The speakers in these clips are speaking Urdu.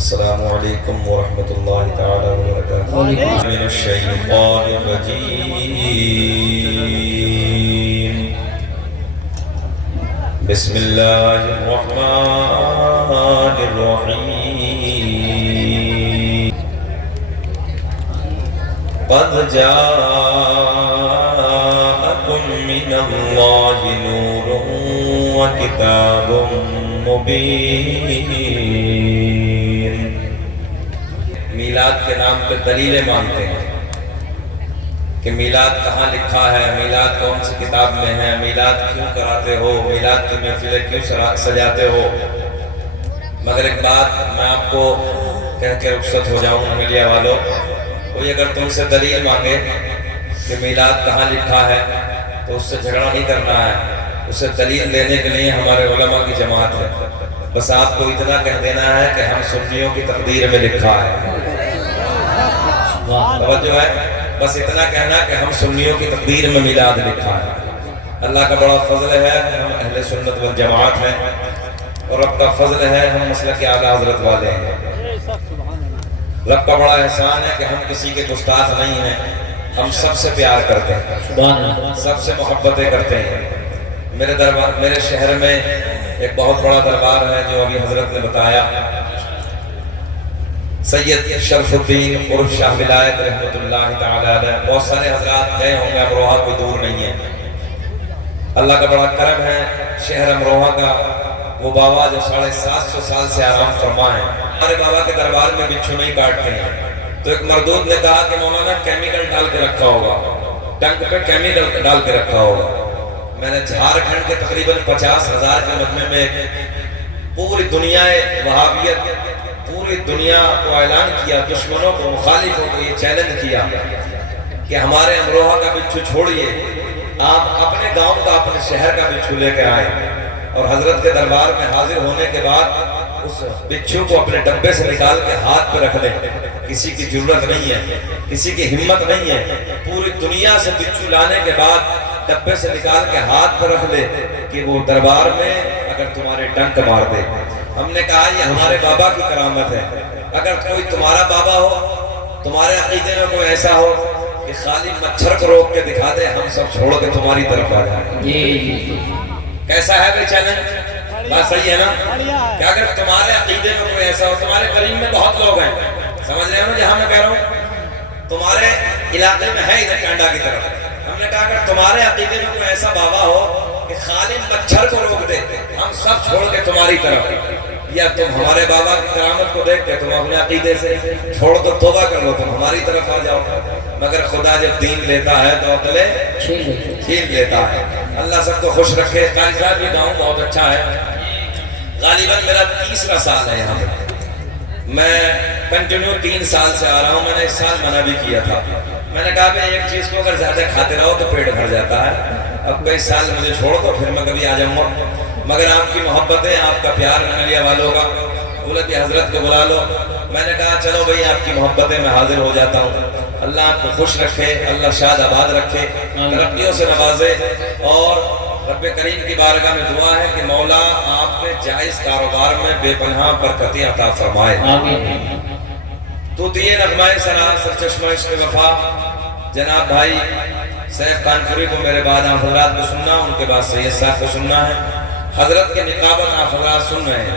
السلام علیکم ورحمۃ اللہ تعالی وبرکاتہ من الشیطان الرجیم بسم اللہ الرحمن الرحیم قد جاءکم من اللہ نور وکتاب مبین۔ میلاد کے نام پہ دلیلیں مانتے ہیں کہ میلاد کہاں لکھا ہے، میلاد کون سی کتاب میں ہے، میلاد کیوں کراتے ہو، میلاد کی محفلیں کیوں سجاتے ہو۔ مگر ایک بات میں آپ کو کہہ کے رخصت ہو جاؤں میڈیا والوں، کوئی اگر تم سے دلیل مانگے کہ میلاد کہاں لکھا ہے تو اس سے جھگڑا نہیں کرنا ہے، اسے دلیل دینے کے لیے ہمارے علماء کی جماعت ہے۔ بس آپ کو اتنا کہہ دینا ہے کہ ہم سنیوں کی تقدیر میں لکھا ہے، توجہ ہے، بس اتنا کہنا کہ ہم سنیوں کی تقدیر میں میلاد لکھا ہے۔ اللہ کا بڑا فضل ہے، ہم اہل سنت والجماعت ہیں، اور رب کا فضل ہے ہم مسلک اعلیٰ حضرت والے ہیں۔ رب کا بڑا احسان ہے کہ ہم کسی کے گستاخ نہیں ہیں، ہم سب سے پیار کرتے ہیں، سب سے محبتیں کرتے ہیں۔ میرے شہر میں ایک بہت بڑا دربار ہے جو ابھی حضرت نے بتایا، سید شرف الدین عرف شاہ ولایت رحمۃ اللہ تعالی علیہ۔ بہت سارے حضرات گئے ہوں گے، امروہہ کوئی دور نہیں ہے۔ اللہ کا بڑا کرم ہے، شہر امروہہ کا وہ بابا جو 750 سال سے آرام فرما ہے، ہمارے بابا کے دربار میں بچھو نہیں کاٹتے ہیں۔ تو ایک مردود نے کہا کہ مولانا کیمیکل ڈال کے رکھا ہوگا، ٹنک پہ کیمیکل ڈال کے رکھا ہوگا۔ میں نے جھارکھنڈ کے تقریباً 50,000 کے مجمع میں پوری دنیا وہابیت، پوری دنیا کو اعلان کیا، دشمنوں کو، مخالفوں کو یہ چیلنج کیا کہ ہمارے امروہہ کا بچھو چھوڑیے، آپ اپنے گاؤں کا، اپنے شہر کا بچھو لے کے آئے۔ اور حضرت کے دربار میں حاضر ہونے کے بعد اس بچھو کو اپنے ڈبے سے نکال کے ہاتھ پہ رکھ لیں۔ کسی کی ضرورت نہیں ہے، کسی کی ہمت نہیں ہے، پوری دنیا سے بچھو لانے کے بعد ڈبے سے نکال کے ہاتھ پہ رکھ لے کہ وہ دربار میں اگر تمہارے ڈنک مار دے۔ ہم نے کہا یہ ہمارے بابا کی کرامت ہے، اگر کوئی تمہارا بابا ہو، تمہارے عقیدے میں کوئی ایسا ہو کہ خالی مچھر کو روک کے دکھا دے، ہم سب چھوڑ کے تمہاری طرف آ جائیں۔ کیسا ہے بھائی چیلنج؟ بات صحیح ہے نا کہ اگر تمہارے عقیدے میں کوئی ایسا ہو، تمہارے قریب میں بہت لوگ ہیں، سمجھ رہے ہو جہاں میں کہہ رہا ہوں، تمہارے علاقے میں ہے ادھر ٹانڈا کی طرف۔ ہم نے کہا اگر تمہارے عقیدے میں کوئی ایسا بابا ہو کہ خالی مچھر کو روک دے، ہم سب چھوڑ کے تمہاری طرف، یا تم ہمارے بابا کی کرامت کو دیکھ کے تم اپنے عقیدے سے چھوڑ دو، توبہ کر لو، تم ہماری طرف آ جاؤ۔ مگر خدا جب دین لیتا ہے تو عقلیں چھین لیتا ہے۔ اللہ سب کو خوش رکھے۔ قاری صاحب یہ گاؤں بہت اچھا ہے، غالباً میرا 3را سال ہے یہاں پہ، میں کنٹینیو 3 سال سے آ رہا ہوں۔ میں نے اس سال منع بھی کیا تھا، میں نے کہا کہ ایک چیز کو اگر زیادہ کھاتے رہو تو پیٹ بھر جاتا ہے، اب کئی سال مجھے چھوڑ دو، پھر میں کبھی آ جاؤں گا۔ مگر آپ کی محبتیں، آپ کا پیار میڈیا والوں کا، بولے کہ حضرت کو بلا لو۔ میں نے کہا چلو بھئی آپ کی محبتیں، میں حاضر ہو جاتا ہوں۔ اللہ آپ کو خوش رکھے، اللہ شاد آباد رکھے، ترقیوں سے نوازے، اور رب کریم کی بارگاہ میں دعا ہے کہ مولا آپ کے جائز کاروبار میں بے پناہ برکتیں عطا فرمائے۔ تو دیے نغمہ سرا سرچشمہ عشق وفا جناب بھائی سیف کانپوری کو میرے بعد آپ حضرات کو سننا، ان کے بعد سید صاحب کو سننا ہے۔ حضرت کے نقابت آپ حضرات سن رہے ہیں،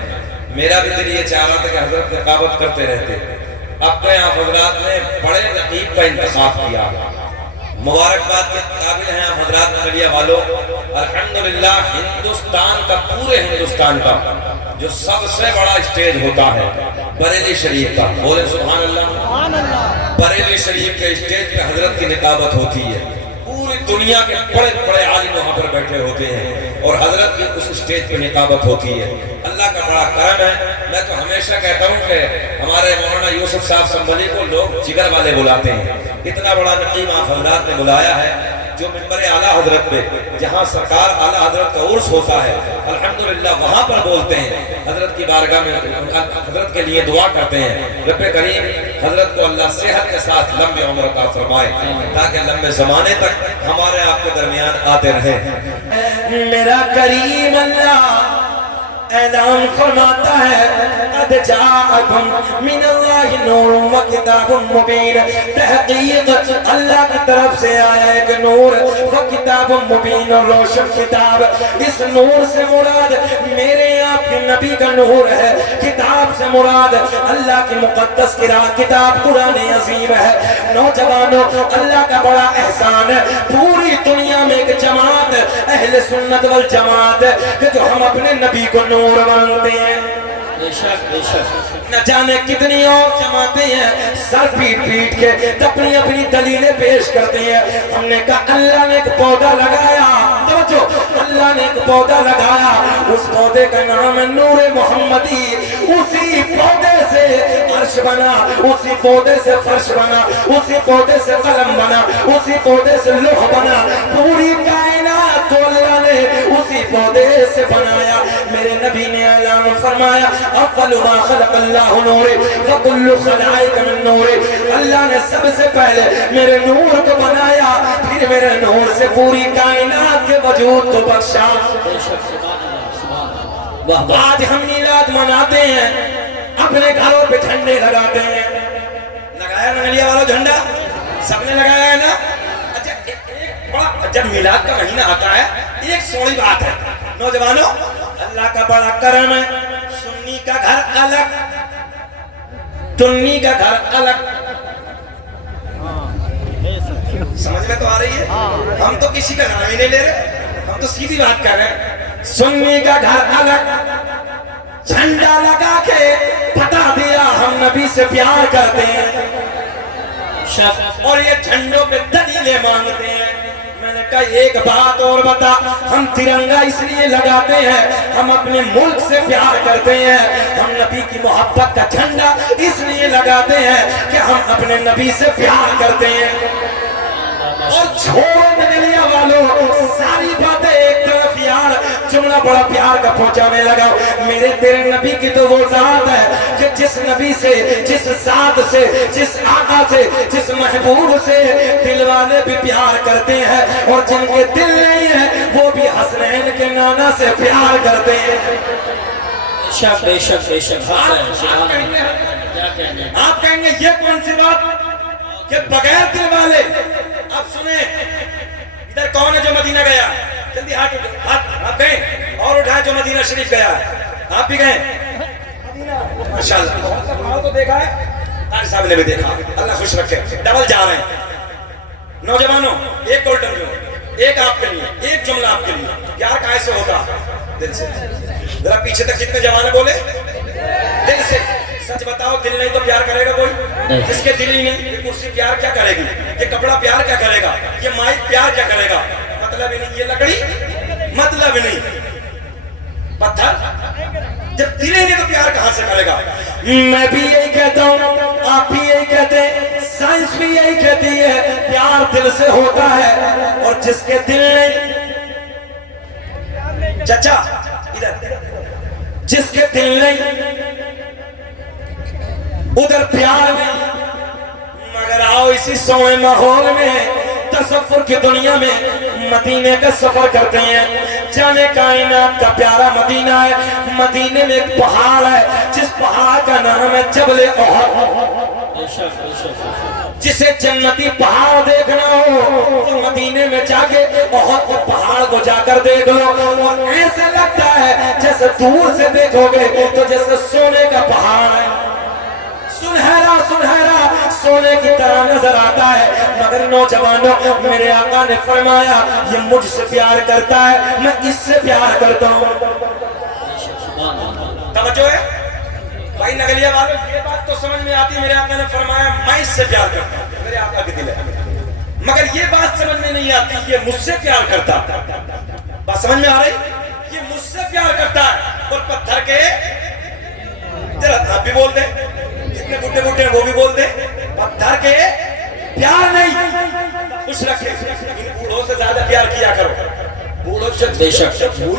میرا بھی دل یہ چاہ رہا تھا کہ حضرت نقابت کرتے رہتے، اب تو آپ حضرات نے بڑے رقیب کا انتخاب کیا، مبارکباد کے قابل ہیں آپ حضرات میڈیا والوں۔ الحمدللہ ہندوستان کا، پورے ہندوستان کا جو سب سے بڑا اسٹیج ہوتا ہے بریلی شریف کا، بولے سبحان اللہ، بریلی شریف کے اسٹیج پہ حضرت کی نقابت ہوتی ہے، پوری دنیا کے بڑے بڑے عالم وہاں پر بیٹھے ہوتے ہیں، اور حضرت کی اس اسٹیج پہ نقابت ہوتی ہے۔ اللہ کا بڑا کرم ہے۔ میں تو ہمیشہ کہتا ہوں کہ ہمارے مولانا یوسف صاحب سنبھلی کو لوگ جگر والے بلاتے ہیں، اتنا بڑا نقیم آپ حضرات نے بلایا ہے، جو ممبر اعلیٰ حضرت پہ، جہاں سرکار اعلیٰ حضرت کا عرس ہوتا ہے، الحمدللہ وہاں پر بولتے ہیں، حضرت کی بارگاہ میں حضرت کے لیے دعا کرتے ہیں، رب کریم حضرت کو اللہ صحت کے ساتھ لمبی عمر عطا فرمائے، تاکہ لمبے زمانے تک ہمارے آپ کے درمیان آتے رہے۔ میرا کریم اللہ اعلان فرماتا ہے قد جاءکم من اللہ نور و کتاب مبین، تحقیق اللہ کی طرف سے آیا ایک نور و کتاب مبین اور روشن کتاب۔ اس نور سے مراد میرے آپ کے نبی کا نور ہے، کتاب سے مراد اللہ کی مقدس کتاب قرآن عظیم ہے۔ نوجوانوں اللہ کا بڑا احسان ہے، پوری دنیا میں ایک جماعت اہل سنت والجماعت ہے کہ جو ہم اپنے نبی کو نور مانتے ہیں۔ نہ جانے کتنی اور جماعتیں ہیں سر پیٹ پیٹ کے اپنی اپنی دلیلیں پیش کرتی ہیں۔ ہم نے کہا اللہ نے ایک پودا لگایا، توجہ، اللہ نے ایک پودا لگایا، اس پودے کا نام ہے نور محمدی۔ اسی پودے سے عرش بنا، اسی پودے سے فرش بنا، اسی پودے سے قلم بنا، اسی پودے سے لوح بنا۔ پوری کائنات کو اللہ نے اسی پودے سے بنایا۔ میرے نبی نے اعلان فرمایا اول ما خلق اللہ نور فکل خلائق من نور، اللہ نے سب سے پہلے میرے نور کو بنایا، پھر میرے نور سے پوری کائنات کے وجود کو بخشا۔ آج ہم میلاد مناتے ہیں، اپنے گھروں پہ جھنڈے لگاتے ہیں۔ لگایا نگلیا والا جھنڈا سب نے لگایا ہے نا؟ اچھا ایک بڑا جب میلاد کا مہینہ آتا ہے ایک سوڑی بات ہے نوجوانوں، اللہ کا بڑا کرم ہے، سنی کا گھر الگ، سنی کا گھر الگ۔ سمجھ میں تو آ رہی ہے؟ ہم تو کسی کا نام ہی نہیں لے رہے، ہم تو سیدھی بات کر رہے ہیں۔ سنی کا گھر الگ، جھنڈا لگا کے بتا دیا ہم نبی سے پیار کرتے ہیں، اور یہ جھنڈوں پہ دلیلیں مانگتے ہیں۔ میں نے کہا ایک بات اور بتا، ہم ترنگا اس لیے لگاتے ہیں، ہم اپنے ملک سے پیار کرتے ہیں، ہم نبی کی محبت کا جھنڈا اس لیے لگاتے ہیں کہ ہم اپنے نبی سے پیار کرتے ہیں۔ اور چھوڑو نگلیا والوں ساری باتیں ایک طرف، یار جملہ بڑا پیار کا پہنچانے لگا۔ میرے تیرے نبی کی تو وہ ذات ہے کہ جس نبی سے، جس ذات سے، جس آقا سے، جس محبوب سے دل والے بھی پیار کرتے ہیں، اور جن کے دل نہیں ہے وہ بھی حسنین کے نانا سے پیار کرتے ہیں۔ بے شک بے شک آپ کہیں گے یہ کون سی بات کہ بغیر دل والے؟ آپ سنیں ادھر کون ہے جو مدینہ گیا؟ جلدی ہاتھ آپ گئے، اور اٹھائے جو مدینہ شریف گیا ہے، آپ بھی گئے ماشاءاللہ تو دیکھا ہے، قاری صاحب نے بھی دیکھا، اللہ خوش رکھے، ڈبل جا رہے ہیں۔ نوجوانوں ایک گولڈن رول، ایک آپ کے لیے، ایک جملہ آپ کے لیے، پیار کہاں سے ہوگا؟ دل سے۔ ذرا پیچھے تک جتنے جوان بولے دل سے۔ سچ بتاؤ دل نہیں تو پیار کرے گا کوئی؟ جس کے دل ہی نہیں، یہ کرسی پیار کیا کرے گی؟ یہ کپڑا پیار کیا کرے گا؟ یہ مائک پیار کیا کرے گا؟ مطلب ہی نہیں، یہ لکڑی مطلب ہی نہیں، پتھر جب دل ہی نہیں تو پیار کہاں سے کرے گا؟ میں بھی یہی کہتا ہوں، آپ بھی یہی کہتے ہیں، سائنس بھی یہی کہتی ہے، پیار دل سے ہوتا ہے، اور جس کے دل نہیں، چچا ادھر، جس کے دل نہیں ادھر پیار نہیں۔ مگر آؤ اسی سوئے ماحول میں، تصور کی دنیا میں مدینے کا سفر کرتے ہیں، جانے کائنات کا پیارا مدینہ ہے۔ مدینے میں ایک پہاڑ ہے جس پہاڑ کا نام ہے جبل احد۔ جسے جنتی پہاڑ دیکھنا ہو تو مدینے میں جا کے احد کے پہاڑ کو جا کر دیکھ لو، اور ایسے لگتا ہے جیسے دور سے دیکھو گے تو جیسے سونے کا پہاڑ ہے، سنہرا سنہرا سونے کی طرح نظر آتا ہے۔ مگر نوجوانوں میرے آقا نے فرمایا یہ مجھ سے پیار کرتا ہے، میں اس سے پیار کرتا ہوں۔ توجہ ہے بھائی نگلیا والوں، یہ بات تو سمجھ میں آتی، میرے آقا نے فرمایا میں اس سے پیار کرتا ہوں، میرے آقا کے دل ہے۔ مگر یہ بات سمجھ میں نہیں آتی یہ مجھ سے پیار کرتا، بات سمجھ میں آ رہی؟ یہ مجھ سے پیار کرتا ہے، اور پتھر کے آپ بھی بول دیں، جتنے بوٹے بوٹے ہیں وہ بھی بول دیں، پتھر کے پیار نہیں، خوش رکھے۔ ان بوڑھوں سے زیادہ پیار کیا کرو، بوڑھوں جو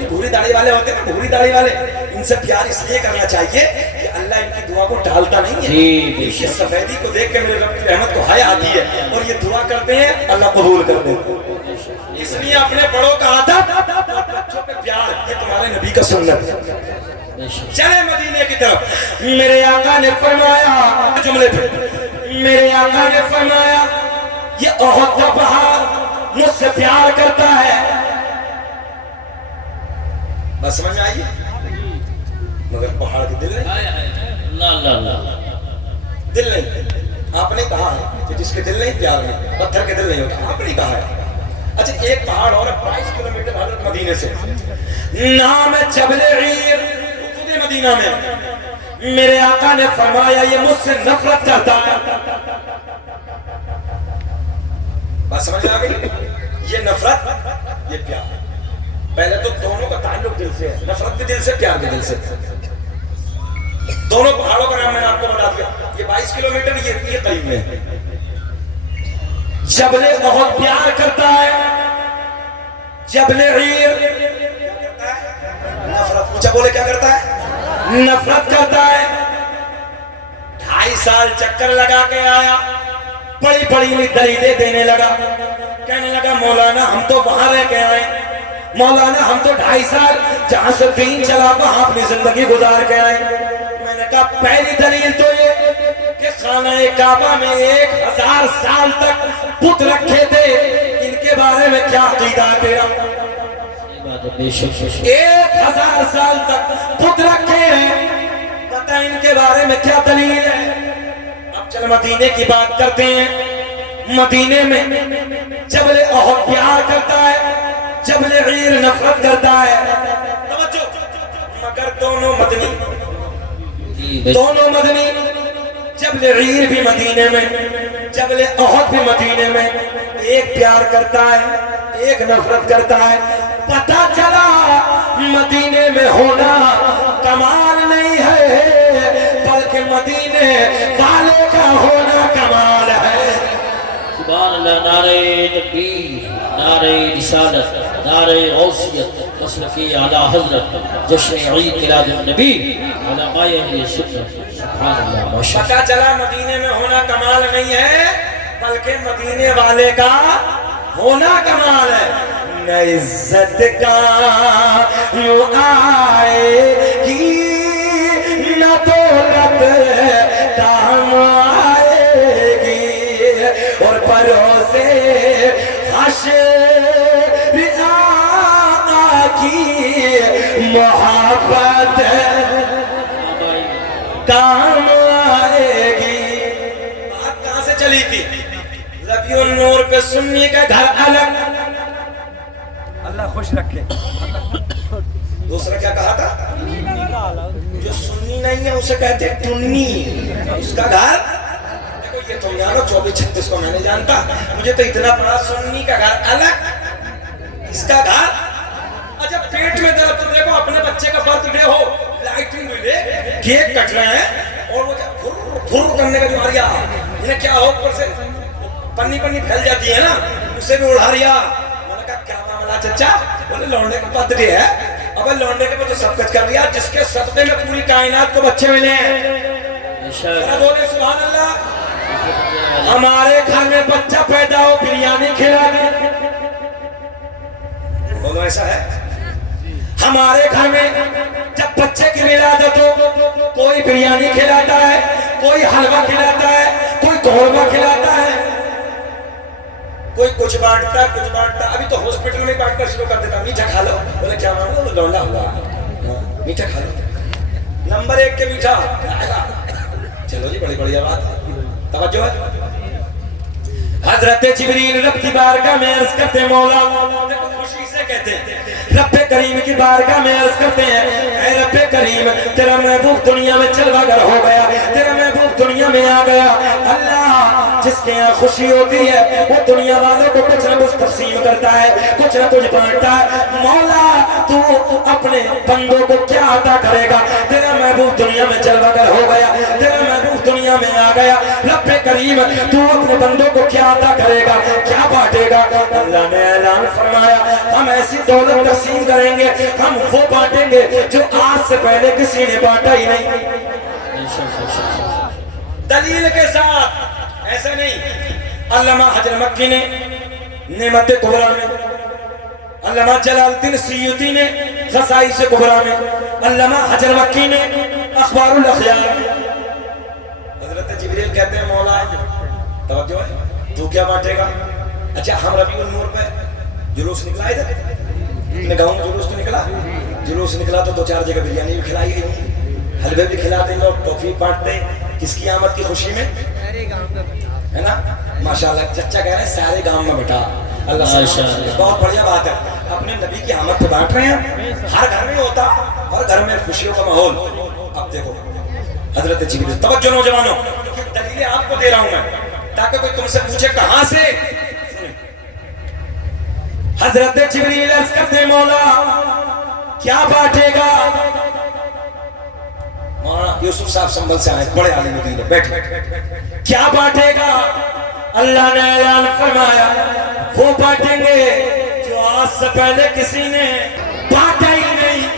بھوری داڑھی والے ہوتے ہیں، بھوری داڑھی والے، ان سے پیار اس لیے کرنا چاہیے کہ اللہ ان کی دعا کو ٹالتا نہیں ہے۔ یہ سفیدی کو دیکھ کے میرے رب کی رحمت کو حیا آتی ہے، اور یہ دعا کرتے ہیں اللہ قبول کر دے۔ اس لیے اپنے بڑوں کا ادب اور بچوں پہ پیار، یہ تمہارے نبی کا سنت ہے۔ چلے مدینے کی طرف. میرے آقا نے فرمایا جملے پہ, میرے آقا نے فرمایا یہ احد کا پہاڑ مجھ سے پیار کرتا ہے. بس سمجھ آئی, مگر پہاڑ کے دل نہیں, دل نہیں. آپ نے کہا ہے کہ جس کے دل نہیں پیار نہیں, پتھر کے دل نہیں ہوتا, آپ نے کہا ہے. اچھا ایک پہاڑ اور 22 کلومیٹر حضرت مدینے سے, نام ہے جبل عیر, حدود مدینہ میں. میرے آقا نے فرمایا یہ مجھ سے نفرت کرتا ہے. بات سمجھ آ گئی, یہ نفرت یہ پیار. پہلے تو دونوں کا تعلق دل سے ہے, نفرت بھی دل سے, پیار بھی دل سے. دونوں پہاڑوں کا نام میں نے آپ کو بتا دیا. یہ 22 کلومیٹر یہ قریب میں ہے. جبل احد پیار کرتا ہے, جبل عیر نفرت. پوچھا بولے کیا کرتا ہے؟ نفرت کرتا ہے. 2.5 سال چکر لگا کے آیا, بڑی بڑی دلیلیں دینے لگا. کہنے لگا مولانا ہم تو وہاں رہ کے آئے, مولانا ہم تو 2.5 سال جہاں سے دین چلا وہاں اپنی زندگی گزار کے آئے. میں نے کہا پہلی دلیل تو یہ کہ خانہ کعبہ میں 1000 سال تک بت رکھے تھے, ان کے بارے میں کیا عقیدہ تیرا؟ 1000 سال تک بت رکھے ہیں, پتہ ان کے بارے میں کیا دلیل ہے؟ اب چل مدینے کی بات کرتے ہیں. مدینے میں جبل احد پیار کرتا ہے, جبل عیر نفرت کرتا ہے. توجہ, مگر دونوں مدنی, جبل عیر بھی مدینے میں, جبل احد بھی مدینے میں. ایک پیار کرتا ہے, ایک نفرت کرتا ہے. پتہ چلا مدینے میں ہونا کمال نہیں ہے, بلکہ مدینے والے کا ہونا کمال ہے. سبحان اللہ. نعرہ تکبیر, نعرہ رسالت, نعرہ غوثیت, مسلکی اعلی حضرت, جشن عید میلاد النبی, علماء اہل سنت. سبحان اللہ. پتہ چلا مدینے میں ہونا کمال نہیں ہے, بلکہ مدینے والے کا ہونا کمال ہے. نہ عزت کا یوں آئے گی, نہ دولت کام آئے گی, اور پروسے حشر آقا کی محبت کام آئے گی. بات کہاں سے چلی تھی؟ ربیع النور پہ سنی کا گھر الگ, اللہ خوش رکھے. دوسرا کیا کہا تھا؟ جو سنی نہیں ہے اسے کہتے ٹنی, اس کا گھر. دیکھو یہ تم جانو 24-36 کو میں نے جانتا, مجھے تو اتنا پڑا سنی کا گھر الگ, اس کا گھر. اچھا پیٹ میں درد, تو دیکھو اپنے بچے کا برتھ ڈے ہو, لائٹنگ ملے, کیک کٹ رہے ہیں, اور وہ پھر کرنے کا جو آ رہا انہیں کیا ہو, اوپر سے پنی پھیل جاتی ہے نا, اسے بھی اڑا رہا. میں نے کہا کیا معاملہ چچا؟ بولے لونڈے کا برتھ ڈے ہے. اب لونڈے کے تو سب کچھ کر رہا, جس کے صدقے میں پوری کائنات کو بچے ملے ہیں. بولے سبحان اللہ. ہمارے گھر میں بچہ پیدا ہو بریانی کھلا دے, بولو ایسا ہے. ہمارے گھر میں جب بچے کی ولادت ہو, کوئی بریانی کھلاتا ہے, کوئی حلوہ کھلاتا ہے, کوئی قورمہ کھلاتا ہے, کوئی کچھ بانٹتا ہے, کچھ بانٹتا. ابھی تو ہاسپٹل میں بانٹنا شروع کر دیتا, میٹھا کھا لو. بولے کیا مانگو؟ لونڈا ہوا, میٹھا کھا لو. نمبر 1 کے میٹھا. چلو جی بڑی بڑی بات, توجہ ہے. حضرت جبریل رب کی بارگاہ میں عرض کرتے ہیں, مولا, دیکھو خوشی سے کہتے ہیں, رب کریم کی بارگاہ میں عرض کرتے ہیں, اے رب کریم تیرا محبوب دنیا میں جلوہ گر ہو گیا, تیرا محبوب دنیا میں آ گیا. اللہ جس کے یہاں خوشی ہوتی ہے وہ دنیا والوں کو کچھ نہ کچھ تقسیم کرتا ہے, کچھ نہ کچھ بانٹتا ہے. مولا تو اپنے بندوں کو کیا عطا کرے گا؟ تیرا محبوب دنیا میں جلوہ گر ہو گیا, تیرا محبوب دنیا میں آ گیا. رب کریم تو اپنے بندوں کو کیا عطا کرے گا, کیا بانٹے گا؟ اللہ نے اعلان فرمایا, ہم ایسی دولت تقسیم کریں گے, ہم وہ بانٹیں گے جو آج سے پہلے کسی نے بانٹا ہی نہیں. دلیل کے ساتھ, ایسا نہیں. علامہ حجر مکی نے نعمت کبریٰ میں, علامہ جلال الدین سیوطی نے خصائص کبریٰ میں, علامہ حجر مکی نے اخبار الاخیار، حضرت جبریل کہتے ہیں مولا توجہ ہے تو کیا بانٹے گا؟ اچھا ہم ربیع النور پہ جلوس نکلا ادھر اپنے گاؤں میں جلوس نکلا تو 2-4 جگہ بریانی بھی کھلائی گئی، حلوے بھی کھلاتے لوگ، ٹوفی بانٹتے، کس کی آمد کی خوشی میں ہے نا؟ ماشاءاللہ چچا کہہ رہے ہیں سارے گاؤں میں بیٹھا اللہ سبحانہ، بہت بڑھیا بات ہے، اپنے نبی کی آمد پہ بانٹ رہے ہیں، ہر گھر میں ہوتا، ہر گھر میں خوشیوں کا ماحول۔ اب دیکھو حضرت جبریل، توجہ نوجوانوں، دلیلیں آپ کو دے رہا ہوں میں تاکہ کوئی تم سے پوچھے کہاں سے۔ حضرت جبریل عرض کرتے ہیں مولا کیا بانٹے گا؟ مولانا یوسف صاحب سنبھل سے آئے، بڑے عالم دین ہے، بیٹھے، کیا بانٹے گا؟ اللہ نے اعلان فرمایا وہ بانٹیں گے جو آج سے پہلے کسی نے بانٹا ہی نہیں۔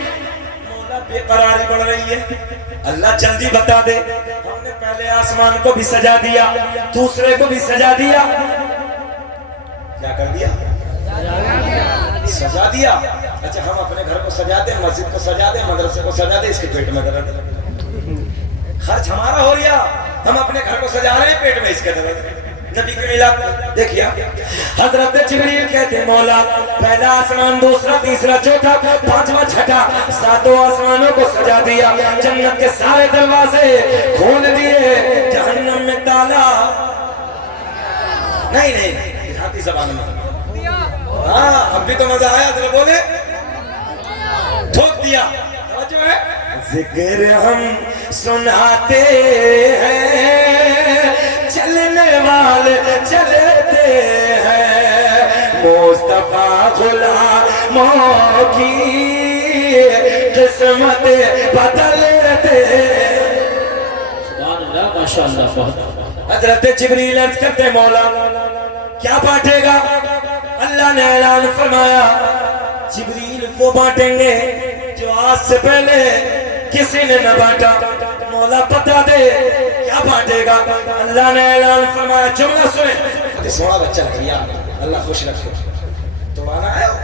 مولا بے قراری بڑھ رہی ہے، اللہ جلدی بتا دے، ہم نے پہلے آسمان کو بھی سجا دیا، دوسرے کو بھی سجا دیا، کیا کر دیا؟ سجا دیا۔ اچھا ہم اپنے گھر کو سجا دیں، مسجد کو سجا دیں، مدرسے کو سجا دیں، اس کے پیٹ میں درد ہے، خرچ ہمارا ہو رہا، ہم اپنے گھر کو سجا رہے ہیں، پیٹ میں اس کے درد ہے۔ نبی کے ملاد دیکھئے حضرت جبریل کہتے ہیں مولا پہلا آسمان، دوسرا، تیسرا، چوتھا، پانچواں، چھٹا، ساتوں آسمانوں کو سجا دیا، جنت کے سارے دروازے کھول دیے، جہنم میں تالا نہیں دیہاتی زبان میں، ہاں اب بھی تو مزہ آیا، ذرا بولے ٹھوک دیا۔ توجہ ہے، ذکر ہم سناتے ہیں، چلنے والے چلتے ہیں، مصطفیٰ غلاموں کی قسمت بدلتے ہیں۔ سبحان اللہ، ماشاءاللہ، بہت حضرت جبریل عرض کرتے ہیں مولا کیا بانٹے گا؟ اللہ نے اعلان فرمایا جبریل وہ بانٹیں گے جو آج سے پہلے کسی نے نہ بانٹا۔ مولا بتا دے کیا بانٹے گا؟ اللہ نے اعلان فرمایا، جملہ سنیں، سونا بچہ لگ گیا، اللہ خوش رکھے، توڑانا آئے ہو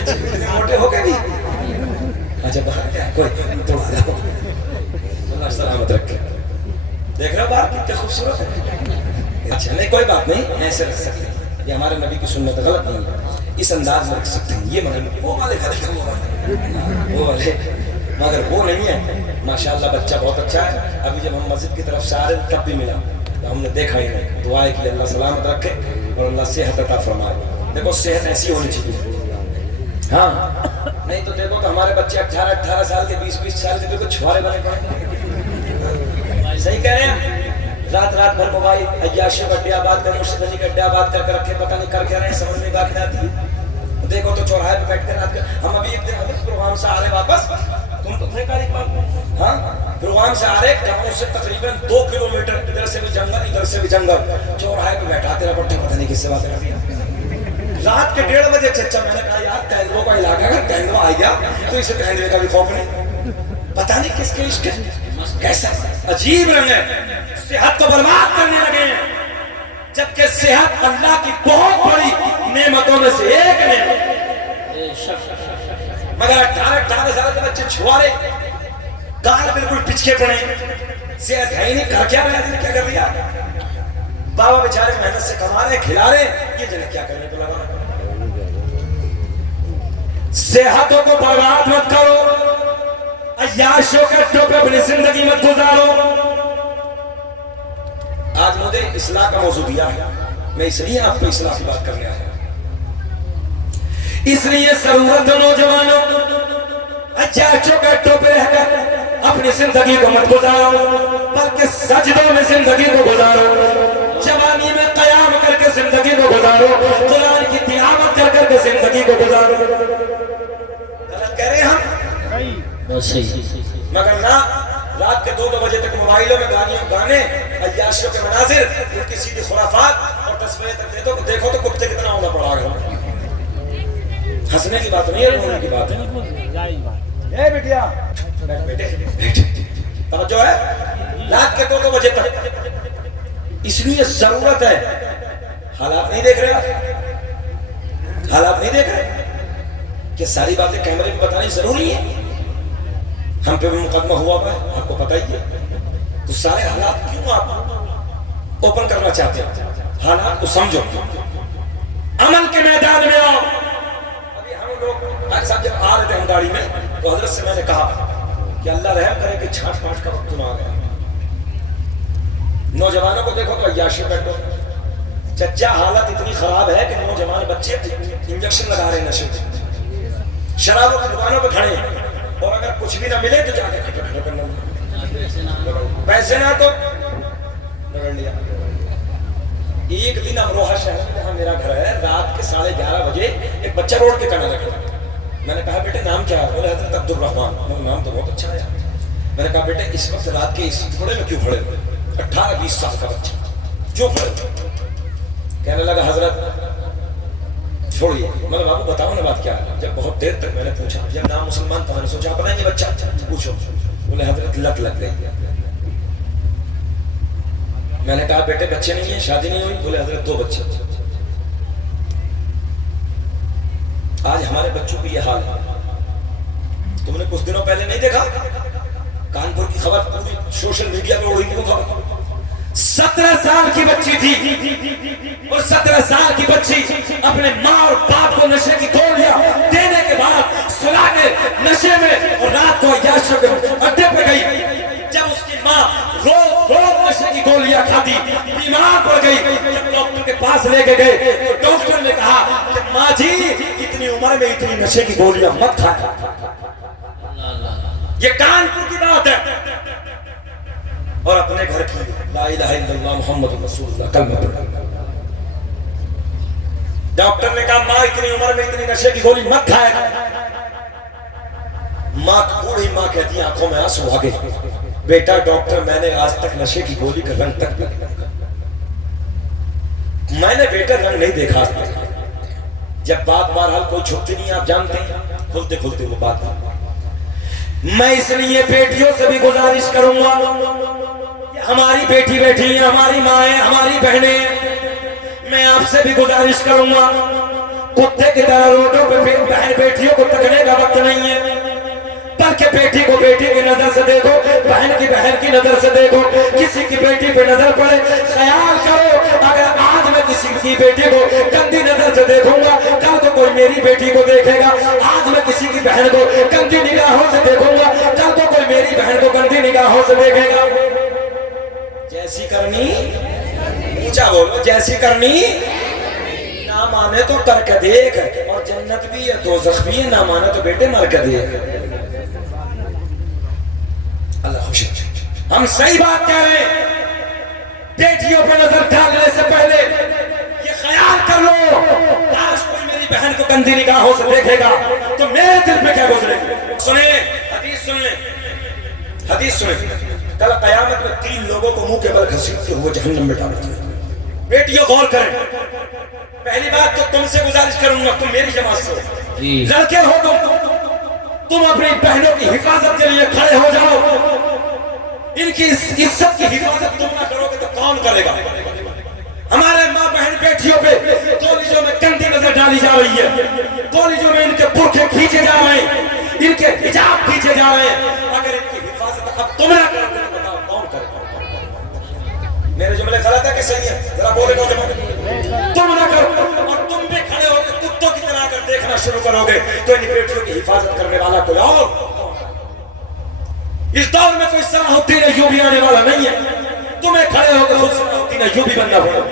اتنے موٹے ہو گئے بھی، اچھا باہر کیا کوئی توڑا رہا، اللہ سلامت رکھے، دیکھ رہا باہر کتنے خوبصورت ہے، اچھا نہیں کوئی بات نہیں، ایسے رکھ سکتے ہیں، یہ ہمارے نبی کی سنت غلط نہیں ہے، اس انداز میں رکھ سکتے ہیں، یہ مگر وہ والے مگر وہ نہیں ہے۔ ماشاءاللہ بچہ بہت اچھا ہے، ابھی جب ہم مسجد کی طرف سے آ رہے تب بھی ملا تو ہم نے دیکھا ہی نہیں، دعا ہے کہ اللہ سلامت رکھے اور اللہ صحت عطا فرمائے۔ دیکھو صحت ایسی ہونی چاہیے، ہاں نہیں تو دیکھو تو ہمارے بچے 18 سال کے 20 سال کے دیکھو چھوارے بنے پڑے، صحیح کہہ رہے ہیں، رات بھر موبائل، عیاشی کا اڈے آباد کر، مرشد علی کا اڈے آباد کر کے رکھے، پتہ نہیں کر کے رہے ہیں، سمجھ میں بات نہیں آتی۔ دیکھو تو چوراہے پہ بیٹھ کے رات کے، ہم ابھی ایک دن پروگرام سے آ رہے واپس، تم تو تھے کاری بات، ہاں پروگرام سے آ رہے، گاؤں سے تقریباً 2 کلومیٹر، ادھر سے بھی جنگل ادھر سے بھی جنگل، چوراہے پہ بیٹھا تیرا پٹھا پتہ نہیں کس سے بات کر رہی، رات کے 1:30 بجے چچا میں نے کہا یار تیندووں کا علاقہ ہے، تیندوا آ گیا تو اسے تیندوے کا بھی خوف نہیں، پتہ نہیں کس کے عشق کیسا عجیب رنگ ہے، صحت کو برباد کرنے لگے ہیں، جبکہ صحت اللہ کی بہت بڑی نعمتوں میں سے ایک نعمت، مگر 18 سال کے بچے چھوارے، گال بالکل پچکے پڑے، صحت ہے ہی نہیں، کر کیا رہے ہیں، کیا کر لیا، بابا بیچارے محنت سے کما رہے کھلا رہے، یہ جنہیں کیا کرنے کو لگا۔ صحتوں کو برباد مت کرو، عیاشوں کے اڈوں پہ اپنی زندگی مت گزارو۔ آج مجھے اصلاح کا موضوع دیا ہے، میں اس لیے آپ کو اصلاح کی بات کرنے آیا، اس لیے ضرورت ہے نوجوانوں عیاشوں کے اڈوں پہ رہ کر اپنی زندگی کو مت گزارو، بلکہ سجدوں میں زندگی کو گزارو، جوانی میں قیام کر کے زندگی کو گزارو، قرآن کی تلاوت کر کر کے زندگی کو گزارو۔ غلط کہہ رہے ہیں ہم، مگر نہ رات کے 2 بجے تک موبائلوں میں گانے، عیاشیوں کے مناظر، ان کی سیدھی خرافات اور تصویریں تک دیکھو تو کتے کتنا ہونا پڑا گا۔ ہنسنے کی بات نہیں ہے، رونے کی بات ہے۔ اے بیٹیا بیٹے توجہ ہے، رات کے 2 بجے تک، اس لیے ضرورت ہے، حالات نہیں دیکھ رہے، حالات نہیں دیکھ رہے کہ ساری باتیں کیمرے پہ بتانی ضروری ہے، ہم پہ بھی مقدمہ ہوا ہے، آپ کو پتہ ہی ہے، تو سارے حالات کیوں آپ اوپن کرنا چاہتے ہیں؟ حالات کو سمجھو، عمل کے میدان میں آؤ۔ ابھی ہم لوگ آج صاحب جب آ رہے تھے ہم گاڑی میں تو حضرت سے میں نے کہا کہ اللہ رحم کرے کہ چھانٹ پانٹ کا وقت نہ آ گیا۔ نوجوانوں کو دیکھو تو عیاشی بیٹھو، چچا حالت اتنی خراب ہے کہ نوجوان بچے انجیکشن لگا رہے ہیں نشے کے، شرابوں کی دکانوں پہ کھڑے ہیں، اور اگر کچھ بھی نہ ملے تو جا کے کھٹا کھٹا کرنا، پیسے نہ تو پکڑ لیا۔ ایک دن امروہہ شہر میں جہاں میرا گھر ہے، رات کے 11:30 بجے ایک بچہ روڈ کے کنارے کھڑا۔ میں نے کہا بیٹے نام کیا ہے؟ بولے حضرت عبد الرحمان۔ نام تو بہت اچھا ہے۔ میں نے کہا بیٹے اس وقت رات کے اس گھوڑے میں کیوں کھڑے ہو؟ 18-20 سال کا بچہ کیوں کھڑے ہو؟ کہنے لگا حضرت چھوڑیے، مطلب بابو بتاؤ نا بات کیا ہے۔ جب بہت دیر تک میں نے پوچھا، جب نام مسلمان تھا میں نے سوچا پتہ نہیں بچہ پوچھو۔ بولے حضرت لگ گئی۔ میں نے کہا بیٹے بچے نہیں ہیں، شادی نہیں ہوئی؟ بولے حضرت 2 بچے۔ آج ہمارے بچوں کی یہ حال ہے۔ تم نے کچھ دنوں پہلے نہیں دیکھا کانپور کی خبر پوری سوشل میڈیا پہ اڑی وہ خبر، 17 سال کی بچی تھی، اور 17 سال کی بچی اپنے ماں اور باپ کو نشے کی گولیاں دینے کے بعد سلا کے نشے میں اور رات کو عیاشیوں کے اڈے پہ گئی۔ جب اس کی ماں روز نشے کی گولیاں کھاتی، بیمار پڑ گئی، جب ڈاکٹر کے پاس لے کے گئے تو ڈاکٹر نے کہا کہ ماں جی اتنی عمر میں اتنی نشے کی گولیاں مت کھائیں۔ یہ کانپور کی بات ہے، اور اپنے گھر کی لا الہ الا اللہ محمد رسول اللہ کلمہ پڑھ۔ ڈاکٹر نے کہا ماں اتنی عمر میں اتنی نشے کی گولی مت کھائے۔ ماں بوڑھی ماں کہتی ہے آنکھوں میں آنسو آ گئے، بیٹا ڈاکٹر میں نے آج تک نشے کی گولی کا رنگ تک نہیں دیکھا، میں نے بیٹا رنگ نہیں دیکھا۔ جب بات بہرحال کوئی چھپتی نہیں، آپ جانتے ہیں، کھلتے کھلتے وہ بات ہے۔ میں اس لیے بیٹیوں سے بھی گزارش کروں گا، ہماری بیٹی بیٹھی ہیں، ہماری ماں ہیں، ہماری بہنیں ہیں، میں آپ سے بھی گزارش کروں گا کتے کی طرح روڈوں پہ بہن بیٹیوں کو تکنے کا وقت نہیں ہے، بلکہ بیٹی کو بیٹی کی نظر سے دیکھو، بہن کی بہن کی نظر سے دیکھو۔ کسی کی بیٹی پہ نظر پڑے خیال کرو اگر آج میں کسی کی بیٹی کو گندی نظر سے دیکھوں گا کل تو کوئی میری بیٹی کو دیکھے گا، آج میں کسی کی بہن کو گندی نگاہوں سے دیکھوں گا کل تو کوئی میری بہن کو گندی نگاہوں سے دیکھے گا۔ جیسی کرنی اونچا بولو، جیسی کرنی نہ مانے تو کر کے دیکھ، اور جنت بھی ہے دوزخ بھی ہے، نہ مانے تو بیٹے مر کے دیکھ۔ اللہ خوش ہے، ہم صحیح بات کہہ رہے ہیں۔ بیٹیوں پہ نظر ڈالنے سے پہلے یہ خیال کر لو کاش کوئی میری بہن کو گندی نگاہوں سے دیکھے گا تو میرے دل پہ کیا گزرے گا۔ سنیں حدیث، سن لیں حدیث سنیں، کل قیامت میں 3 لوگوں کو منہ کے بل گھسیٹتے ہوئے جہنم میں ڈالا جائے گا۔ بیٹیوں غور کریں، پہلی بات تو تم سے گزارش کروں گا، تم میری جماعت سے ہو، لڑکے ہو تم اپنی بہنوں کی حفاظت کے لیے کھڑے ہو جاؤ۔ ان کی عزت کی حفاظت تم نہ کرو گے تو کون کرے گا؟ ہمارے ماں بہن بیٹیوں پہ کالجوں میں گندی نظر ڈالی جا رہی ہے، کالجوں میں ان کے برقعے کھینچے جا رہے ہیں، ان کے حجاب کھینچے جا رہے ہیں۔ اگر ان کی حفاظت اب تم نہ کرو گے تو بتاؤ کون کرے گا؟ میرے جملے غلط ہے کہ صحیح ہے؟ ذرا بولے نوجوان، تم نہ کرو اور تم بھی کھڑے ہو کے کتوں کی طرح اگر دیکھنا شروع کرو گے تو ان بیٹیوں کی حفاظت کرنے والا کوئی اور۔ اس دور میں کوئی صلاح الدین ایوبی آنے والا نہیں ہے، تمہیں کھڑے ہو کے خود صلاح الدین ایوبی بننا ہوگا،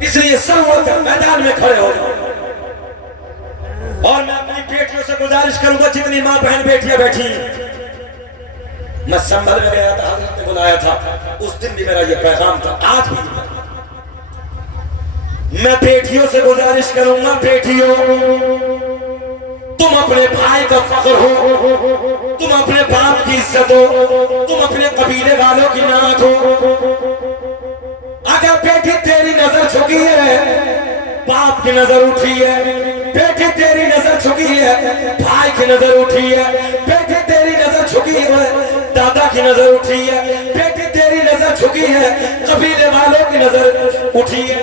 اس لیے ضرورت ہے میدان میں کھڑے ہو۔ اور میں اپنی بیٹیوں سے گزارش کروں گا جتنی ماں بہن بیٹیاں بیٹھی ہیں، میں سنبھل میں گیا تھا، حضرت نے بلایا تھا، اس دن بھی میرا یہ پیغام تھا، آج بھی میں بیٹیوں سے گزارش کروں گا، بیٹیوں تم اپنے بھائی کا فخر ہو، تم اپنے باپ کی عزت ہو، تم اپنے قبیلے والوں کی نعت ہو۔ اگر بیٹی تیری نظر جھکی ہے باپ کی نظر اٹھی ہے، بیٹی تیری نظر جھکی ہے بھائی کی نظر اٹھی ہے، بیٹی تیری نظر جھکی ہے دادا کی نظر اٹھی ہے، بیٹی تیری نظر جھکی ہے قبیلے والوں کی نظر اٹھی ہے،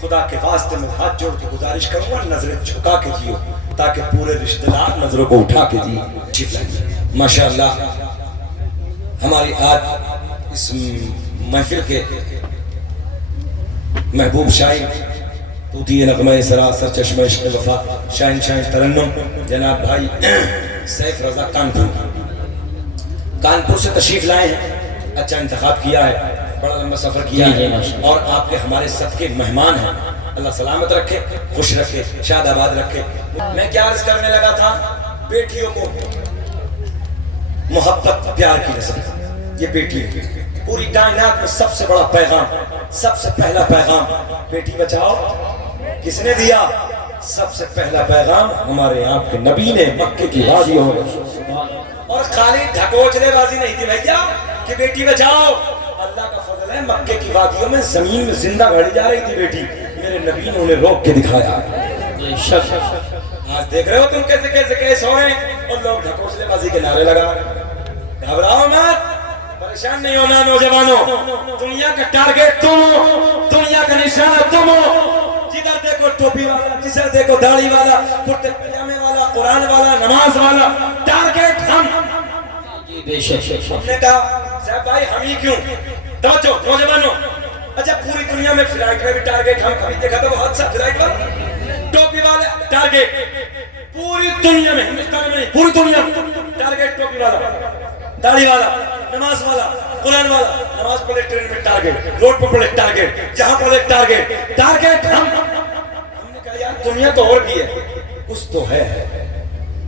خدا کے واسطے میں ہاتھ جوڑ کے گزارش کروں گا نظریں جھکا کے جیو تاکہ پورے رشتہ دار نظروں کو اٹھا کے جیو. ماشاءاللہ ہماری آج اس محفل کے محبوب شاعر طوطی نغمہ سراسر چشمہ عشق وفا شاہن ترنم جناب بھائی سیف رضا کانپور سے تشریف لائے ہیں. اچھا انتخاب کیا ہے, بڑا لمبا سفر کیا ہے اور آپ کے ہمارے صدقے مہمان ہیں. اللہ سلامت رکھے, خوش رکھے, شاد آباد رکھے. میں کیا عرض کرنے لگا تھا, بیٹیوں کو محبت پیار کی نسل, یہ بیٹی پوری کائنات میں سب سے بڑا پیغام, سب سے پہلا پیغام بیٹی بچاؤ کس نے دیا؟ سب سے پہلا پیغام ہمارے آپ کے نبی نے مکے کی وادیوں میں. اور خالی ڈھکوچلے بازی نہیں تھی بھیا کہ بیٹی بچاؤ, اللہ کا فضل ہے مکے کی وادیوں میں زمین میں زندہ گھڑی جا رہی تھی بیٹی, میرے نبی نے انہیں روک کے دکھایا. آج دیکھ رہے ہو تم کیسے کیسے کیس ہو رہے ہیں اور لوگ ڈھکوچلے بازی کے نعرے لگا. گھبراؤ مت, پریشان نہیں ہونا نوجوانوں, دنیا کا ٹارگیٹ تم ہو, دنیا کا نشانہ تم ہو. جدھر دیکھو ٹوپی والا, جسر دیکھو داڑھی والا, کرتے پجامے والا, قرآن والا, نماز والا, ٹارگیٹ ہم. ہم نے کہا صاحب بھائی ہم ہی کیوں, توجہ نوجوانوں, اچھا پوری دنیا میں فلائٹ میں بھی ٹارگیٹ ہم, کبھی دیکھا تو بہت سا فلائٹ پر ٹوپی والا ٹارگیٹ, پوری دنیا میں, ہندوستان میں نہیں پوری دنیا میں ٹارگیٹ ٹوپی والا, داڑھی والا, نماز والا, قرآن والا. نماز پڑھے ٹرین میں ٹارگیٹ, روڈ پر پڑھے ٹارگیٹ, جہاں پڑھے ٹارگیٹ, ٹارگیٹ ہم. ہم نے کہا یار دنیا تو اور بھی ہے, کچھ تو ہے.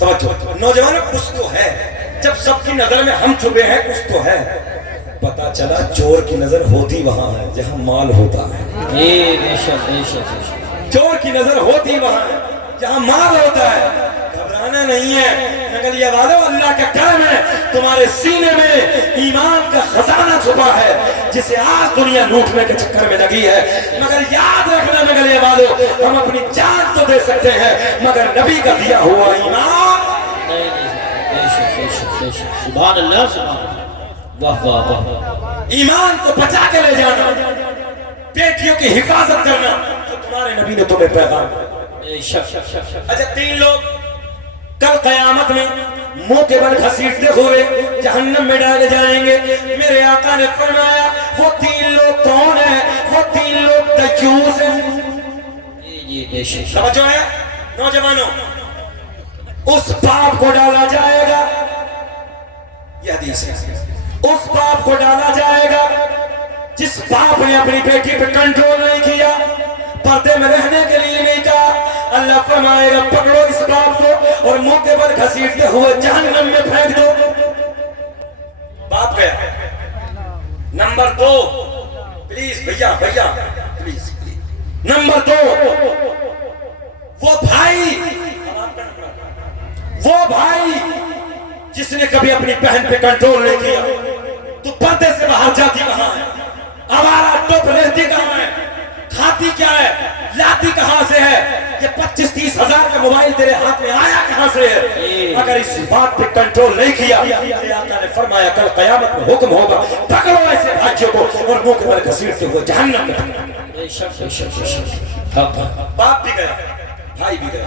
توجہ نوجوانوں, کچھ تو ہے. جب سب کی نظر میں ہم چھپے ہیں کچھ تو ہے. پتا چلا چور کی نظر ہوتی وہاں ہے جہاں مال ہوتا ہے. چور کی نظر ہوتی وہاں ہے جہاں مال ہوتا ہے. گھبرانا نہیں ہے نگلیہ والو, اللہ کا کرم ہے تمہارے سینے میں ایمان کا خزانہ چھپا ہے جسے آج دنیا لوٹنے کے چکر میں لگی ہے. مگر یاد رکھنا نگلیہ والو, ہم اپنی جان تو دے سکتے ہیں مگر نبی کا دیا ہوا ایمان. سبحان اللہ, سبحان اللہ, واہ واہ واہ. ایمان کو بچا کے لے جانا, بیٹیوں کی حفاظت کرنا, تو تمہارے نبی نے تمہیں پیغام. اچھا 3 لوگ کل قیامت میں منہ کے بل گھسیٹتے ہوئے جہنم میں ڈالے جائیں گے. میرے آقا نے فرمایا وہ 3 لوگ کون ہیں؟ وہ 3 لوگ تجوز ہیں. توجہ ہے نوجوانوں, اس باپ کو ڈالا جائے گا, یہ حدیث ہے, اس باپ کو ڈالا جائے گا جس باپ نے اپنی بیٹی پہ کنٹرول نہیں کیا, پردے میں رہنے کے لیے نہیں کہا. اللہ فرمائے گا پکڑو اس باپ کو اور منہ کے بل گھسیٹتے ہوئے جہنم میں پھینک دو. باپ گیا. نمبر 2, پلیز بھیا پلیز. نمبر 2, وہ بھائی جس نے کبھی اپنی بہن پہ کنٹرول نہیں کیا, تو پردے سے باہر جاتی کہاں ہے, آوارہ ٹوپ رہتی کہاں ہے, کھاتی کیا ہے, لاتی کہاں سے ہے, یہ 25-30 ہزار کا موبائل تیرے ہاتھ میں آیا کہاں سے ہے؟ اگر اس بات پہ کنٹرول نہیں کیا, میرے آقا نے فرمایا کل قیامت میں حکم ہوگا پکڑو ایسے بھائیوں کو اور منہ کے بل گھسیٹتے ہوئے جہنم میں. باپ بھی گیا, بھائی بھی گیا.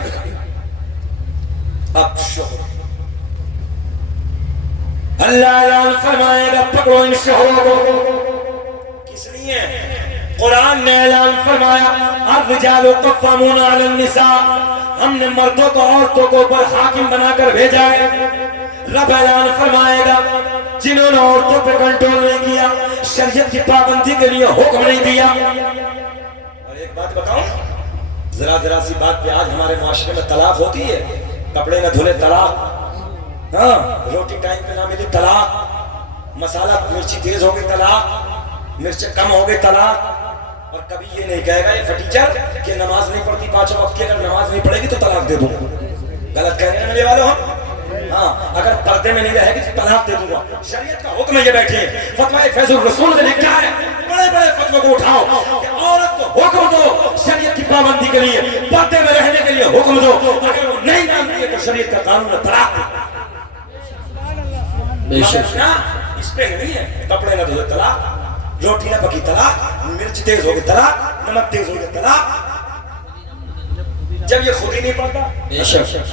اب شوہر, اللہ اعلان فرمائے گا پکڑو ان شوہروں کو. کس لیے؟ قرآن نے اعلان فرمایا الرجال قوامون علی النساء, ہم نے مردوں کو عورتوں کو اوپر حاکم بنا کر بھیجا ہے. رب اعلان فرمائے گا جنہوں نے عورتوں پہ کنٹرول نہیں کیا, شریعت کی پابندی کے لیے حکم نہیں دیا. اور ایک بات بتاؤں, ذرا سی بات پہ آج ہمارے معاشرے میں طلاق ہوتی ہے. کپڑے نہ دھلے طلاق, ہاں روٹی ٹائم پہ نہ ملی طلاق, مسالہ مرچی تیز ہو گئی طلاق, مرچیں کم ہو گئی طلاق. اور کبھی یہ نہیں کہے گا یہ فٹیچر کہ نماز نہیں پڑھتی 5 وقت کی, اگر نماز نہیں پڑھے گی تو طلاق دے دوں. غلط کہہ رہے ہیں میرے والوں ہم. ہاں اگر پردے میں نہیں رہے گی تو طلاق دے دوں گا. شریعت کا حکم ہے, یہ بیٹھے ہیں فتویٰ فیض الرسول نے لکھا ہے, بڑے بڑے فتووں کو اٹھاؤ کہ عورت کو حکم دو شریعت کی پابندی کے لیے, پردے میں رہنے کے لیے حکم دو. اگر وہ نہیں مانتی ہے تو شریعت کا قانون ہے طلاق دو. اس پہ نہیں ہے کپڑے نہ دھوئے طلاق, روٹی نہ پکی طلاق, مرچ تیز ہو گئی طلاق, نمک تیز ہو گئی طلاق. جب یہ خود ہی نہیں پڑھتا,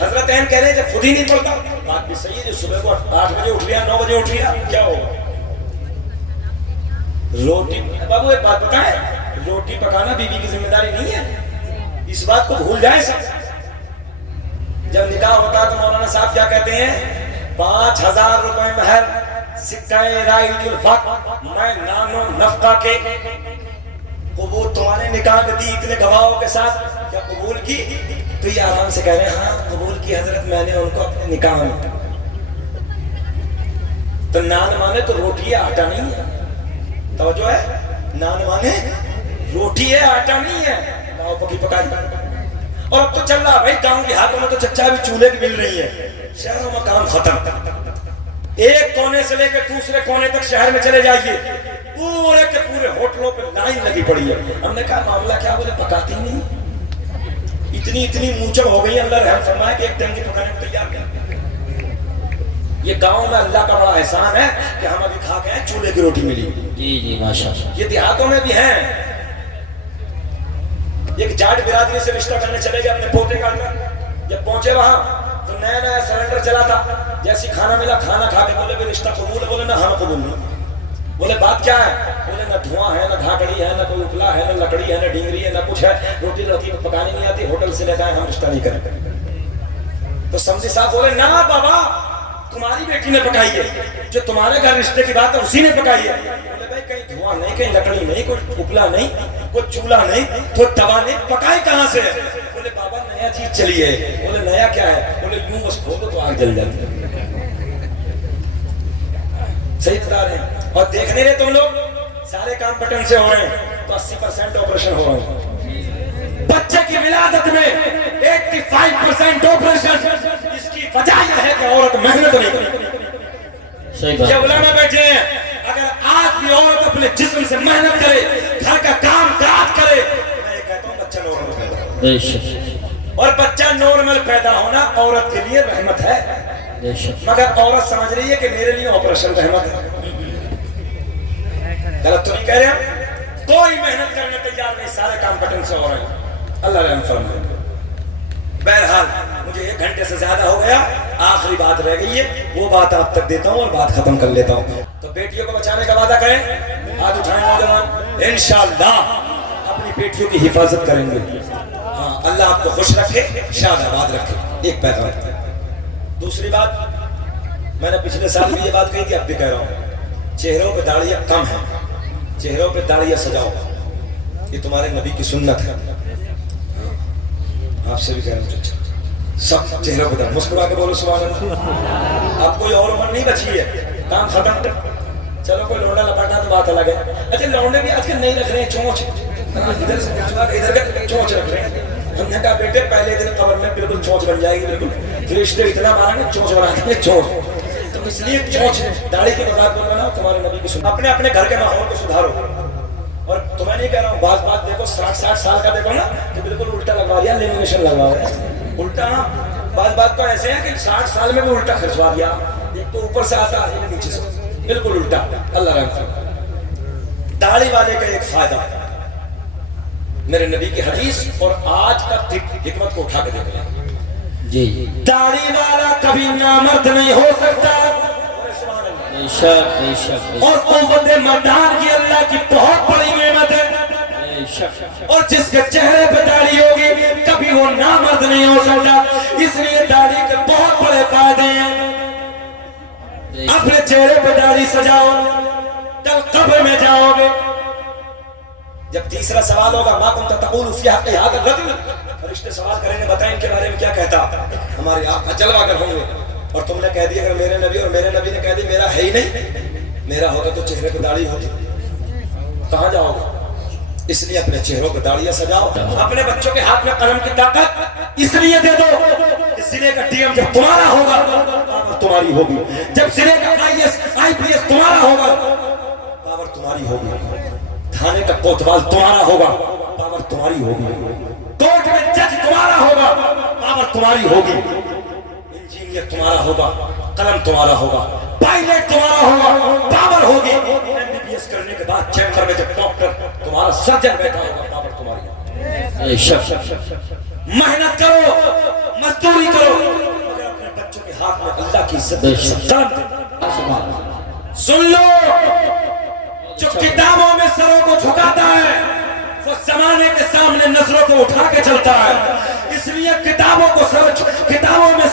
حضرت عین کہہ رہے ہیں جب خود ہی نہیں پڑھتا, بات بھی صحیح ہے, جو صبح کو 8 بجے اٹھ لیا 9 بجے اٹھ لیا کیا ہوگا؟ روٹی, بابو ایک بات بتائیں, روٹی پکانا بیوی کی ذمہ داری نہیں ہے, اس بات کو بھول جائیں سب. جب نکاح ہوتا تو مولانا صاحب کیا کہتے ہیں, 5,000 روپے مہر, سکہ رائج الفق, میں نان و نفقہ کے قبول, تمہارے نکاح میں دی اتنے گواہوں کے ساتھ, کیا قبول کی؟ تو یہ آرام سے کہہ رہے ہیں ہاں قبول کی حضرت, میں نے ان کو اپنے نکاح میں. تو نان مانے تو روٹی ہے, آٹا نہیں ہے. توجہ ہے, نان مانے روٹی ہے, آٹا نہیں ہے. لاؤ پکی پکائی. اور اب تو چل رہا بھائی, گاؤں دیہاتوں میں تو چچا بھی چولہے کی مل رہی ہے, شہروں میں کام ختم. ایک کونے سے لے کے دوسرے کونے تک شہر میں چلے جائیے, پورے کے پورے ہوٹلوں پہ لائن لگی پڑی ہے. ہم نے کہا معاملہ کیا؟ بولے پکاتی نہیں, اتنی موچڑ ہو گئی, اللہ رحم فرمائے کہ ایک ٹائم کی پکانے کو تیار کر. یہ گاؤں میں اللہ کا بڑا احسان ہے کہ ہم ابھی کھا کے چولہے کی روٹی ملی. جی ماشاءاللہ. یہ دیہاتوں میں بھی ہیں. ایک جاٹ برادری سے رشتہ کرنے چلے گئے اپنے پوتے کا گھر, جب پہنچے وہاں تو نیا سلنڈر چلا تھا, جیسی کھانا ملا کھانا کھا کے بولے بھی رشتہ قبول ہے؟ بولے نہ ہم قبول نہیں. بولے بات کیا ہے؟ بولے نہ دھواں ہے, نہ دھاکڑی ہے, نہ کوئی اپلا ہے, نہ لکڑی ہے, نہ ڈینگری ہے, نہ کچھ ہے, روٹی پکانے نہیں آتی, ہوٹل سے لیتا ہے, ہم رشتہ نہیں کریں. تو سمجھی صاحب بولے نہ بابا, تمہاری بیٹی نے پکائی ہے, جو تمہارے گھر رشتے کی بات ہے اسی نے پکائی ہے. بولے بھائی کہیں دھواں نہیں, کہیں لکڑی نہیں, کوئی اپلا نہیں, کوئی چولہا نہیں, کوئی توا نہیں, پکائی کہاں سے ہے؟ بولے بابا نیا چیز چلی ہے. بولے نیا کیا ہے؟ بولے یوں بس کھولو تو آگ جل جاتی ہے. صحیح بتا رہے ہیں. اور دیکھ نہیں رہے تم لوگ, سارے کام بٹن سے ہو رہے ہیں, تو 80% آپریشن ہو رہے ہیں. بچے کی ولادت میں 85% آپریشن. اس کی وجہ یہ ہے کہ عورت محنت نہیں کرتی. یہ علماء بیٹھے ہیں, اگر آج بھی عورت اپنے جسم سے محنت کرے, گھر کا کام کاج کرے, میں یہ کہتا ہوں بچہ نارمل پیدا ہو. اور بچہ نارمل پیدا ہونا عورت کے لیے رحمت ہے, مگر عورت سمجھ رہی ہے کہ میرے لیے آپریشن رحمت ہے. غلط تو نہیں کہہ رہے ہم, کوئی محنت کرنے تیار نہیں, سارے کام بٹن سے ہو رہے ہیں. اللہ رحم فرمائے. بہرحال مجھے 1 گھنٹے سے زیادہ ہو گیا, آخری بات رہ گئی ہے, وہ بات آپ تک دیتا ہوں اور بات ختم کر لیتا ہوں. تو بیٹیوں کو بچانے کا وعدہ کریں, ہاتھ اٹھائیں نوجوان, انشاءاللہ اپنی بیٹیوں کی حفاظت کریں گے. ہاں, اللہ آپ کو خوش رکھے, شاد آباد رکھے. ایک پیغام. دوسری بات, میں نے پچھلے سال بھی یہ بات کہی تھی, اب بھی کہہ رہا ہوں, چہروں پہ داڑیاں کم ہیں, چہروں پہ داڑیاں سجاؤ, یہ تمہارے نبی کی سنت ہے. آپ سے بھی کہہ رہا ہوں چچا, سب چہروں پہ داڑھی, مسکرا کے بولو سبحان اللہ. اب کوئی اور عمر نہیں بچی ہے, کام ختم. چلو کوئی لونڈا لپاٹا تو بات الگ ہے. اچھا لونڈے بھی آج کل نہیں رکھ رہے ہیں چونچ, ادھر سے ادھر کا چونچ رکھ رہے ہیں. ہم نے کہا بیٹے پہلے دن قبر میں بالکل چونچ بن جائے گی, بالکل فرشتے اتنا مارا گے چونچ بنا دیں گے, چونچ. تو اس لیے چونچ داڑھی کے مذاق بول رہا ہوں, تمہارے نبی کی سنت. اپنے اپنے گھر کے ماحول کو سدھارو. اور تمہیں نہیں کہہ رہا ہوں, بات دیکھو 60 سال کا دیکھو نا تو بالکل الٹا لگوا دیا, لیمینیشن لگوا رہے ہیں الٹا. بات تو ایسے ہے کہ 60 سال میں بھی الٹا کھنچوا دیا, ایک تو اوپر سے آتا ہے نیچے سے, بالکل الٹا. اللہ رحم فرمائے. داڑھی والے کا ایک فائدہ, میرے نبی کی حدیث اور آج کا حکمت کو اٹھا کے دیکھ لیں. جی داڑھی والا کبھی نامرد نہیں ہو سکتا, اور قوت مردان کی اللہ کی بہت بڑی نعمت ہے. اور جس کے چہرے پہ داڑھی ہوگی کبھی وہ نامرد نہیں ہو سکتا. اس لیے داڑھی کے بہت بڑے فائدے ہیں. اپنے چہرے پہ داڑھی سجاؤ, کل قبر میں جاؤ گے. جب تیسرا سوال ہوگا ما کنت تقول فی حق هذا الرجل, فرشتے سوال کریں گے بتائیں ان کے بارے میں کیا کہتا, ہمارے آپ جلوہ گر ہوں گے. اور تم نے کہہ دیا اگر میرے نبی, اور میرے نبی نے کہہ دیا میرا ہے ہی نہیں, میرا ہوتا تو چہرے پہ داڑھی ہوتی, کہاں جاؤ گے؟ اس لیے اپنے چہروں پہ داڑیاں سجاؤ. اپنے بچوں کے ہاتھ میں قلم کی طاقت اس لیے دے دو کہ ضلع کا ڈی ایم جب تمہارا ہوگا پاور تمہاری ہوگی, جب ضلع کا IPS تمہارا ہوگا پاور تمہاری ہوگی, تھانے کا کوتوال تمہارا ہوگا پاور تمہاری ہوگی, کورٹ میں جج تمہارا ہوگا پاور تمہاری ہوگی, انجینئر تمہارا ہوگا قلم تمہارا ہوگا, پائلٹ تمہارا ہوگا پاور ہوگی, MBBS ٹیسٹ کرنے کے بعد چیمبر میں جب ڈاکٹر تمہارا سرجن بیٹھا ہوگا وہاں پر تمہاری محنت کرو، مزدوری کرو، مگر اپنے بچوں کے ہاتھ میں اللہ کی عزت قلم دو۔ سن لو، جو کتابوں میں سروں کو جھکاتا ہے وہ زمانے کے سامنے نظروں کو اٹھا کے چلتا ہے، اس لیے کتابوں میں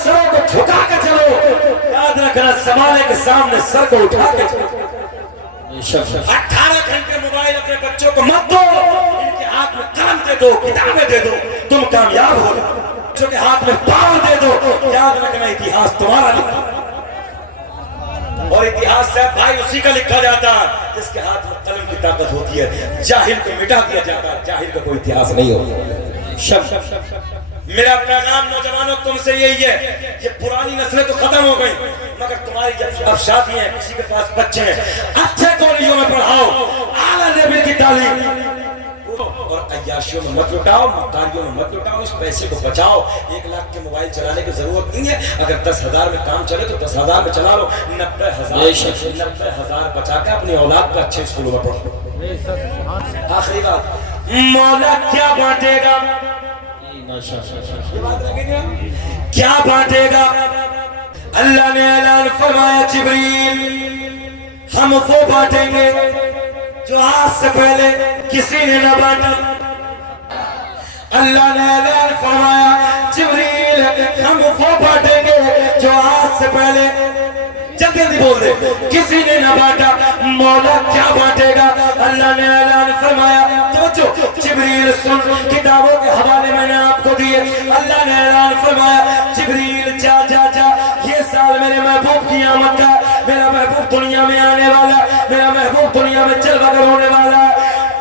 سروں کو جھکا کے چلو۔ یاد رکھنا، زمانے کے سامنے سر کو اٹھا کے چلو۔ 18 گھنٹے موبائل اپنے بچوں کو مت دو، ان کے ہاتھ میں قلم دے دو، کتابیں دے دو، تم کامیاب ہو۔ بچوں کے ہاتھ میں پاور دے دو، یاد رکھنا اتہاس تمہارا لکھا، اور اتہاس سے بھائی اسی کا لکھا جاتا ہے جس کے ہاتھ میں قلم کی طاقت ہوتی ہے۔ جاہل کو مٹا دیا جاتا ہے، جاہل کا کوئی اتہاس نہیں ہوتا۔ میرا پیغام نوجوانوں تم سے یہی ہے، یہ پرانی نسلیں تو ختم ہو گئی، مگر تمہاری جب اب شادی ہیں، کسی کے پاس بچے ہیں، اچھے کالجوں میں پڑھاؤ، اعلیٰ لیول کی تعلیم، اور عیاشیوں میں مت لٹاؤ، مکاریوں میں مت لٹاؤ، اس پیسے کو بچاؤ۔ 1 لاکھ کے موبائل چلانے کی ضرورت نہیں ہے، اگر 10,000 میں کام چلے تو 10,000 میں چلا لو، 90,000 بچا کے اپنی اولاد کو اچھے اسکولوں میں پڑھو۔ آخری بات، مولا کیا بانٹے گا؟ کیا بانٹے گا؟ اللہ نے اعلان فرمایا، جبریل ہم وہ بانٹیں گے جو آج سے پہلے کسی نے نہ بانٹا۔ اللہ نے اعلان فرمایا، جبریل ہم وہ بانٹیں گے جو آج سے پہلے، جلدی جلدی بول دے، کسی نے نہ بانٹا۔ مولا کیا بانٹے گا؟ اللہ نے اعلان فرمایا، توجہ جبریل سن، کتابوں کے حوالے میں نے آپ کو دیے۔ اللہ نے اعلان فرمایا، جبریل جا جا جا، یہ سال میرے محبوب کی آمد کا، میرا محبوب دنیا میں آنے والا، میرا محبوب دنیا میں جلوہ گر ہونے والا ہے۔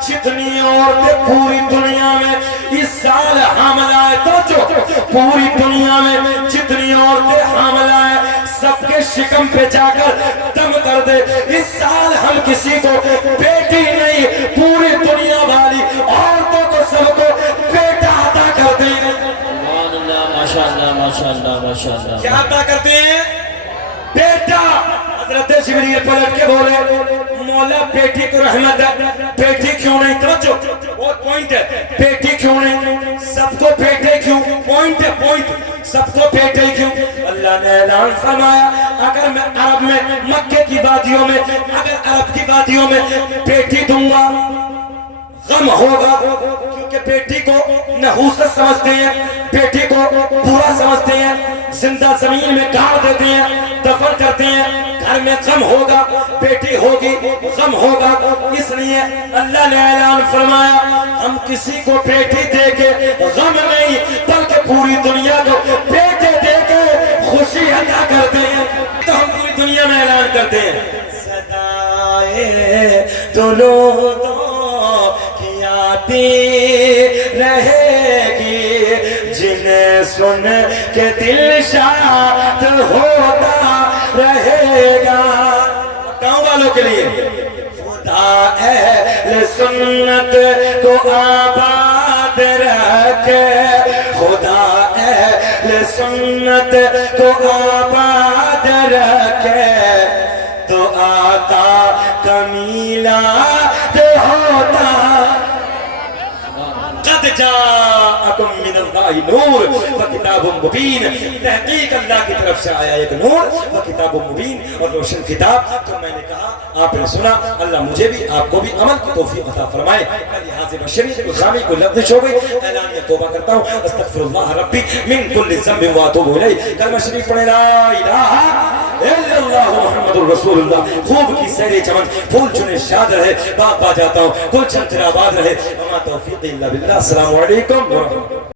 جتنی عورتیں پوری دنیا میں اس سال حاملہ ہے، توجہ، پوری دنیا میں جتنی عورتیں حاملہ ہیں سب کے شکم پہ جا کر دم کر دے۔ اس سال ہم کسی کو بیٹی نہیں، پوری دنیا والی عورتوں کو سب کو بیٹا عطا کر دیں۔ سبحان اللہ، ماشاءاللہ ماشاءاللہ ماشاءاللہ۔ کیا عطا کرتے ہیں؟ بیٹا۔ حضرت جبریل پلٹ کے بولے، مولا بیٹی کو رحمت ہے، بیٹی کیوں نہیں؟ توجہ، بہت پوائنٹ ہے، بیٹی کیوں نہیں؟ سب کو بیٹے کیوں؟ پوائنٹ ہے، پوائنٹ، سب کو بیٹے کیوں؟ اللہ نے اعلان فرمایا، اگر میں عرب میں، مکے کی وادیوں میں، اگر عرب کی وادیوں میں بیٹی دوں گا غم ہوگا، کیونکہ بیٹی کو نحوست سمجھتے ہیں، بیٹی کو برا سمجھتے ہیں، زندہ زمین میں گاڑ دیتے ہیں، دفن کرتے ہیں، گھر میں غم ہوگا، بیٹی ہوگی غم ہوگا۔ اس لیے اللہ نے اعلان فرمایا، ہم کسی کو بیٹی دے کے غم نہیں بلکہ پوری دنیا کو بیٹے دے کے خوشی عطا کرتے ہیں۔ تو ہم پوری دنیا میں اعلان کرتے ہیں، صدائے دلوں کی آتی رہے گی، جنہیں سن کے دل شاد ہوتا رہے گا۔ گاؤں والوں کے لیے، خدا اہل سنت کو آباد رکھے، خدا اہل سنت کو آباد رکھے، تو آقا کا میلاد ہوتا۔ قد جاءکم من اللہ نور وکتاب مبین، تحقیق اللہ کی طرف سے آیا ایک نور وکتاب مبین، اور روشن کتاب۔ تو میں نے کہا، آپ نے سنا، اللہ مجھے بھی آپ کو بھی عمل کی توفیق عطا فرمائے۔ لحاظ بشری گزامی کو لفظ ہو گئی، اعلان توبہ کرتا ہوں، استغفر اللہ ربی من کل ذنب واتوب الیہ۔ کلمہ شریف پڑھے، لا الہ الا اللہ محمد الرسول اللہ۔ خوب کی سیر چمن، پھول چنے شاد رہے، باغ با جاتا ہوں، گلشن تیرا آباد رہے، وما توفیق الا باللہ۔ السلام علیکم ورحمۃ اللہ۔